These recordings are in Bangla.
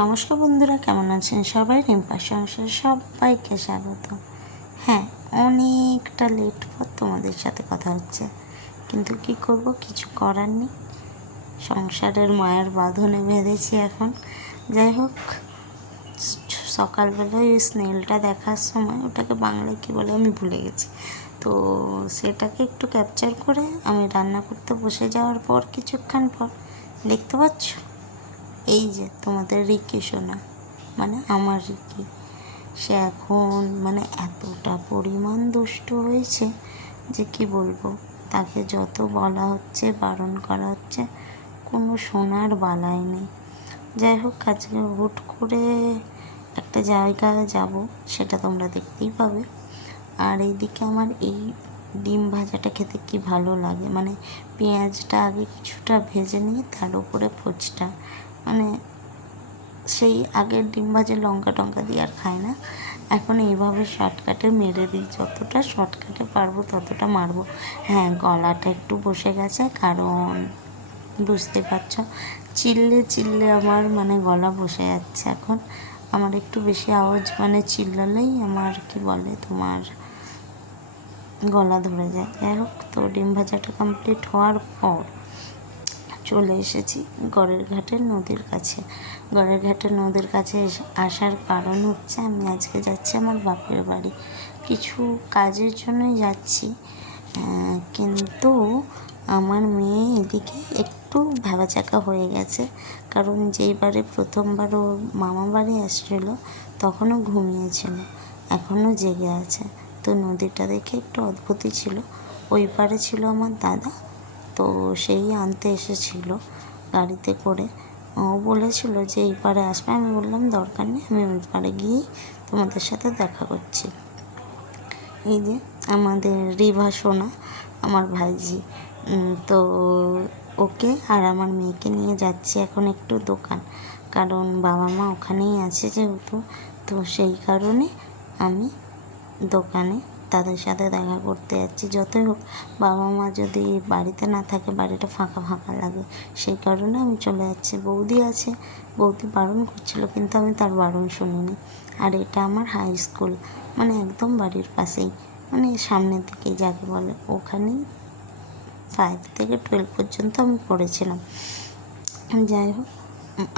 নমস্কার বন্ধুরা, কেমন আছেন সবাই? রিম্পার সংসারে সবাইকে স্বাগত। হ্যাঁ, অনেকটা লেট পর তোমাদের সাথে কথা হচ্ছে, কিন্তু কি করব, কিছু করার নেই। সংসারের মায়ের বাঁধনে বেঁধেছি এখন। যাই হোক, সকালবেলায় ওই স্নেলটা দেখার সময়, ওটাকে বাংলায় কী বলে আমি ভুলে গেছি, তো সেটাকে একটু ক্যাপচার করে আমি রান্না করতে বসে যাওয়ার পর কিছুক্ষণ পর দেখতে পাচ্ছ, এই যে তোমাদের রিকি সোনা, মানে আমার রিকি, সে এখন মানে এতটা পরিমাণ দুষ্ট হয়েছে যে কি বলবো। তাকে যত বলা হচ্ছে, বারণ করা হচ্ছে, কোনো শোনার বালাই নেই। যাই হোক, আজকে হুট করে একটা জায়গায় যাব, সেটা তোমরা দেখতেই পাবে। আর এইদিকে আমার এই ডিম ভাজাটা খেতে কি ভালো লাগে, মানে পেঁয়াজটা আগে কিছুটা ভেজে নিয়ে তার উপরে ফোঁচটা, মানে সেই আগের ডিম ভাজে লঙ্কা টঙ্কা দিয়ে আর খায় না, এখন এইভাবে শর্টকাটে মেরে দিই, যতটা শর্টকাটে পারবো ততটা মারবো। হ্যাঁ, গলাটা একটু বসে গেছে, কারণ বুঝতে পারছ, চিল্লে চিল্লে আমার মানে গলা বসে যাচ্ছে এখন। আমার একটু বেশি আওয়াজ মানে চিল্লালেই আমার কি বলে তোমার গলা ধরে যায়। যাই হোক, তো ডিম ভাজাটা কমপ্লিট হওয়ার পর চলে এসেছি গড়ের ঘাটের নদীর কাছে। গড়ের ঘাটের নদীর কাছে আসার কারণ হচ্ছে, আমি আজকে যাচ্ছি আমার বাপের বাড়ি, কিছু কাজের জন্যই যাচ্ছি। কিন্তু আমার মেয়ে এদিকে একটু ভ্যাবাচ্যাকা হয়ে গেছে, কারণ যেইবারে প্রথমবার ও মামা বাড়ি আসছিল তখনও ঘুমিয়েছিল, এখনও জেগে আছে। তো নদীটা দেখে একটু অদ্ভুতই ছিল। ওই পারে ছিল আমার দাদা, তো সেই আনতে এসেছিল গাড়িতে করে। ও বলেছিল যে এই পারে আসবে, আমি বললাম দরকার নেই, আমি ওই পারে গিয়েই তোমাদের সাথে দেখা করছি। এই যে আমাদের রিভা সোনা, আমার ভাইজি, তো ওকে আর আমার মেয়েকে নিয়ে যাচ্ছি এখন একটু দোকান, কারণ বাবা মা ওখানেই আছে যেহেতু, তো সেই কারণে আমি দোকানে তাদের সাথে দেখা করতে যাচ্ছি। যতই হোক, বাবা মা যদি বাড়িতে না থাকে বাড়িটা ফাঁকা ফাঁকা লাগে, সেই কারণে আমি চলে যাচ্ছি। বৌদি আছে, বৌদি বারণ করছিল, কিন্তু আমি তার বারণ শুনিনি। আর এটা আমার হাই স্কুল, মানে একদম বাড়ির পাশেই, মানে সামনের দিকেই যাকে বলে, ওখানেই 5 থেকে 12 পর্যন্ত আমি পড়েছিলাম। যাই হোক,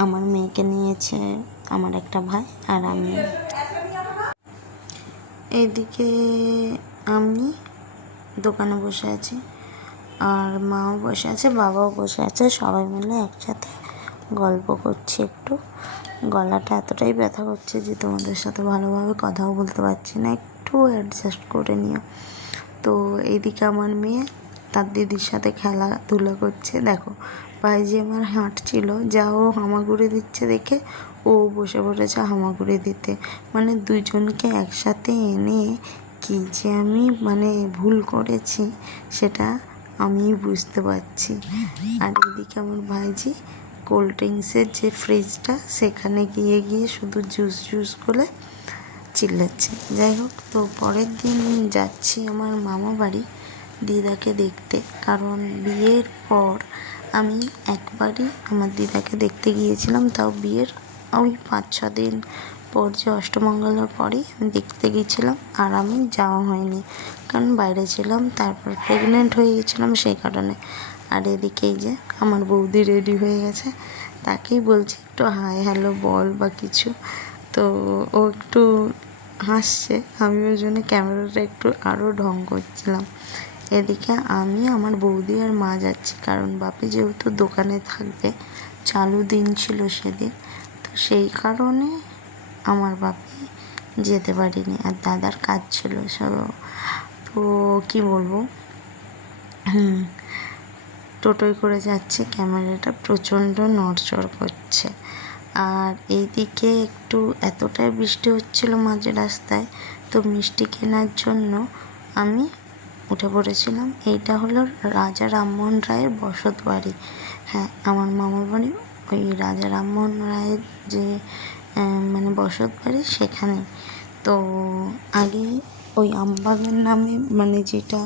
আমার মেয়েকে নিয়েছে আমার একটা ভাই আর আমি। এইদিকে আমি দোকানে বসে আছি, আর মাও বসে আছে, বাবাও বসে আছে, সবাই মিলে একসাথে গল্প করছি। একটু গলাটা এতটাই ব্যথা করছে যে তোমাদের সাথে ভালোভাবে কথাও বলতে পারছি না, একটু অ্যাডজাস্ট করে নিও। তো এইদিকে আমার মেয়ে তার দিদির সাথে খেলাধুলা করছে। দেখো, ভাইজি আমার হাঁটছিল, যা ও হামাগুড়ি দিচ্ছে দেখে ও বসে পড়েছে হামাগুড়ি দিতে, মানে দুজনকে একসাথে এনে কি যে আমি মানে ভুল করেছি সেটা আমি বুঝতে পারছি। আর এদিকে আমার ভাইজি কোল্ড ড্রিঙ্কসের যে ফ্রিজটা সেখানে গিয়ে গিয়ে শুধু জুস জুস করে চিল্লাচ্ছে। যাই হোক, তো পরের দিন যাচ্ছি আমার মামা বাড়ি দিদাকে দেখতে, কারণ বিয়ের পর আমি একবারই আমার দিদাকে দেখতে গিয়েছিলাম, তাও বিয়ের ওই 5-6 দিন পর, যে অষ্টমঙ্গলার পরেই আমি দেখতে গিয়েছিলাম, আর আমি যাওয়া হয়নি কারণ বাইরে ছিলাম, তারপর প্রেগনেন্ট হয়ে গেছিলাম সেই কারণে। আর এদিকেই যে আমার বৌদি রেডি হয়ে গেছে, তাকেই বলছি একটু হাই হ্যালো বল বা কিছু, তো ও একটু হাসছে, আমি ওই জন্য ক্যামেরাটা একটু আরও ঢং করছিলাম। এদিকে আমি আমার বৌদি আর মা যাচ্ছি, কারণ বাপি যেহেতু দোকানে থাকবে, চালু দিন ছিল সেদিন, তো সেই কারণে আমার বাপি যেতে পারিনি, আর দাদার কাজ ছিল সব। তো কি বলবো, টোটোয় করে যাচ্ছে, ক্যামেরাটা প্রচণ্ড নড়চড় করছে। আর এইদিকে একটু এতটাই বৃষ্টি হচ্ছিল মাঝ রাস্তায়, তো মিষ্টি কেনার জন্য আমি উঠে পড়েছিলাম। এইটা হলো রাজা রামমোহন রায়ের বসত বাড়ি। হ্যাঁ, আমার মামার বাড়ি ওই রাজা রামমোহন রায়ের যে মানে বসত বাড়ি সেখানে। তো আগে ওই আমবাগান নামে মানে যেটা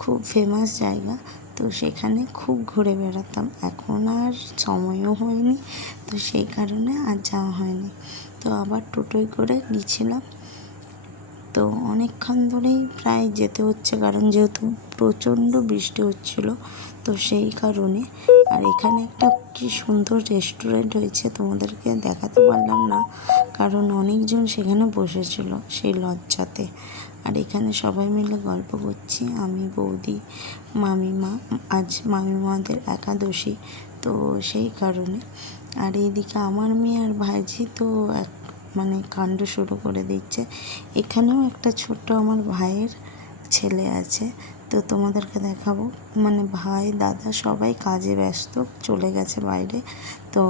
খুব ফেমাস জায়গা, তো তো সেখানে খুব ঘুরে বেড়াতাম। এখন আর সময়ও হয়নি, তো সেই কারণে আর যাওয়া হয়নি। তো আবার টোটোয় করে গিয়েছিলাম। তো অনেকক্ষণ ধরেই প্রায় যেতে হচ্ছে, কারণ যেহেতু প্রচণ্ড বৃষ্টি হচ্ছিলো, তো সেই কারণে। আর এখানে একটা কি সুন্দর রেস্টুরেন্ট হয়েছে, তোমাদেরকে দেখাতে পারলাম না কারণ অনেকজন সেখানে বসেছিল সেই লজ্জাতে। আর এখানে সবাই মিলে গল্প করছি, আমি, বৌদি, মামিমা। আজ মামিমাদের একাদশী, তো সেই কারণে। আর এইদিকে আমার মেয়ে আর ভাইঝি তো মানে কাণ্ড শুরু করে দিচ্ছে। এখানেও একটা ছোট্ট আমার ভাইয়ের ছেলে আছে, তো তোমাদেরকে দেখাবো। মানে ভাই, দাদা সবাই কাজে ব্যস্ত, চলে গেছে বাইরে। তো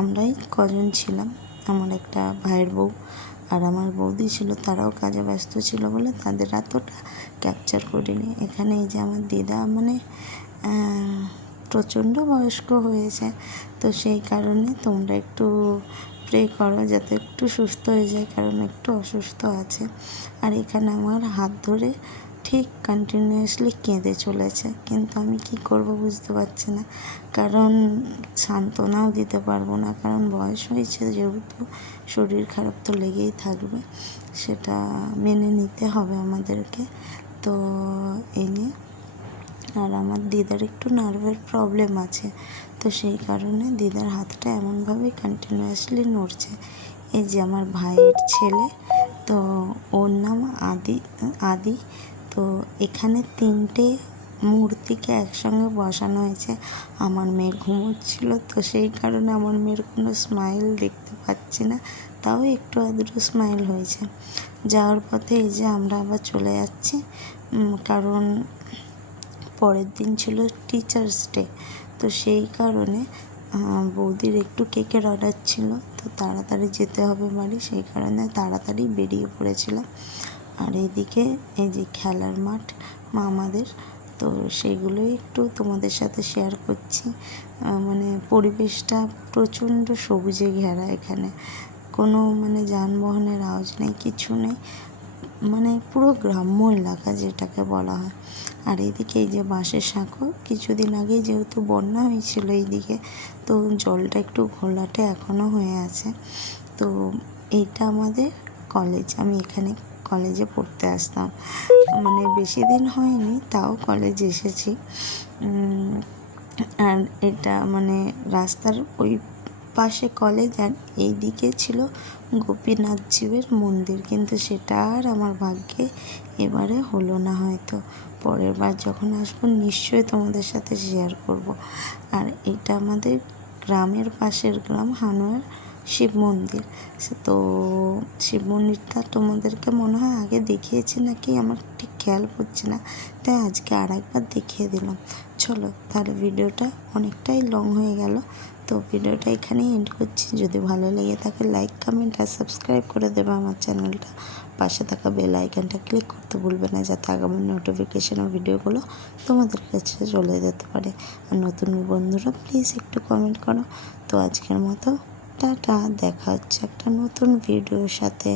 আমরাই কজন ছিলাম, আমার একটা ভাইয়ের বউ আর আমার বৌদি ছিল, তারাও কাজে ব্যস্ত ছিল বলে তাদের এতটা ক্যাপচার করিনি। এখানে এই যে আমার দিদা মানে প্রচণ্ড বয়স্ক হয়েছে, তো সেই কারণে তোমরা একটু প্রে করো যাতে একটু সুস্থ হয়ে যায়, কারণ একটু অসুস্থ আছে। আর এখানে আমার হাত ধরে ঠিক কন্টিনিউয়াসলি কেঁদে চলেছে, কিন্তু আমি কি করব বুঝতে পারছি না, কারণ সান্ত্বনাও দিতে পারবো না, কারণ বয়স হয়েছে যেহেতু শরীর খারাপ তো লেগেই থাকবে, সেটা মেনে নিতে হবে আমাদেরকে। তো এই নিয়ে। আর আমার দিদার একটু নার্ভের প্রবলেম আছে, তো সেই কারণে দিদার হাতটা এমনভাবে কন্টিনিউয়াসলি নড়ছে। এই যে আমার ভাইয়ের ছেলে, তো ওর নাম আদি। তো এখানে 3টে মূর্তিকে একসঙ্গে বসানো হয়েছে। আমার মেয়ে ঘুমোচ্ছিল, তো সেই কারণে আমার মেয়ের কোনো স্মাইল দেখতে পাচ্ছি না, তাও একটু আধটু স্মাইল হয়েছে। যাওয়ার পথে এই যে আমরা আবার চলে যাচ্ছি, কারণ পরের দিন ছিল টিচার্স ডে, তো সেই কারণে বৌদির একটু কেকের অর্ডার ছিল, তো তাড়াতাড়ি যেতে হবে বাড়ি, সেই কারণে তাড়াতাড়ি বেরিয়ে পড়েছিলাম। আর এইদিকে এই যে খেলার মাঠ মামাদের, তো সেগুলোই একটু তোমাদের সাথে শেয়ার করছি। মানে পরিবেশটা প্রচণ্ড সবুজে ঘেরা, এখানে কোনো মানে যানবাহনের আওয়াজ নেই, কিছু নেই, মানে পুরো গ্রাম্য এলাকা যেটাকে বলা হয়। আর এইদিকে এই যে বাঁশের সাঁকো, কিছুদিন আগেই যেহেতু বন্যা হয়েছিল এইদিকে, তো জলটা একটু ঘোলাটে এখনও হয়ে আছে। তো এইটা আমাদের কলেজ, আমি এখানে কলেজে পড়তে আসতাম, মানে বেশি দিন হয়নি তাও কলেজে এসেছি। আর এটা মানে রাস্তার ওই পাশে কলেজ, আর এই দিকে ছিল গোপীনাথজিউর মন্দির, কিন্তু সেটা আর আমার ভাগ্যে এবারে হলো না, হয়তো পরের বার যখন আসবো নিশ্চয়ই তোমাদের সাথে শেয়ার করব। আর এটা আমাদের গ্রামের পাশের গ্রাম হানুয়ার শিব মন্দির। তো শিব মন্দিরটা তোমাদেরকে মনে হয় আগে দেখিয়েছি নাকি আমার ঠিক খেয়াল পড়ছে না, তাই আজকে আর একবার দেখিয়ে দিলাম। চলো তাহলে, ভিডিওটা অনেকটাই লং হয়ে গেল, তো ভিডিওটা এখানেই এন্ড করছি। যদি ভালো লেগে থাকে লাইক, কমেন্ট আর সাবস্ক্রাইব করে দেবে আমার চ্যানেলটা। পাশে থাকা বেল আইকনটা ক্লিক করতে ভুলবে না, যাতে আগামী নোটিফিকেশন ও ভিডিওগুলো তোমাদের কাছে চলে যেতে পারে। আর নতুন বন্ধুরা প্লিজ একটু কমেন্ট করো। তো আজকের মতো টাটা, দেখা হচ্ছে একটা নতুন ভিডিওর সাথে।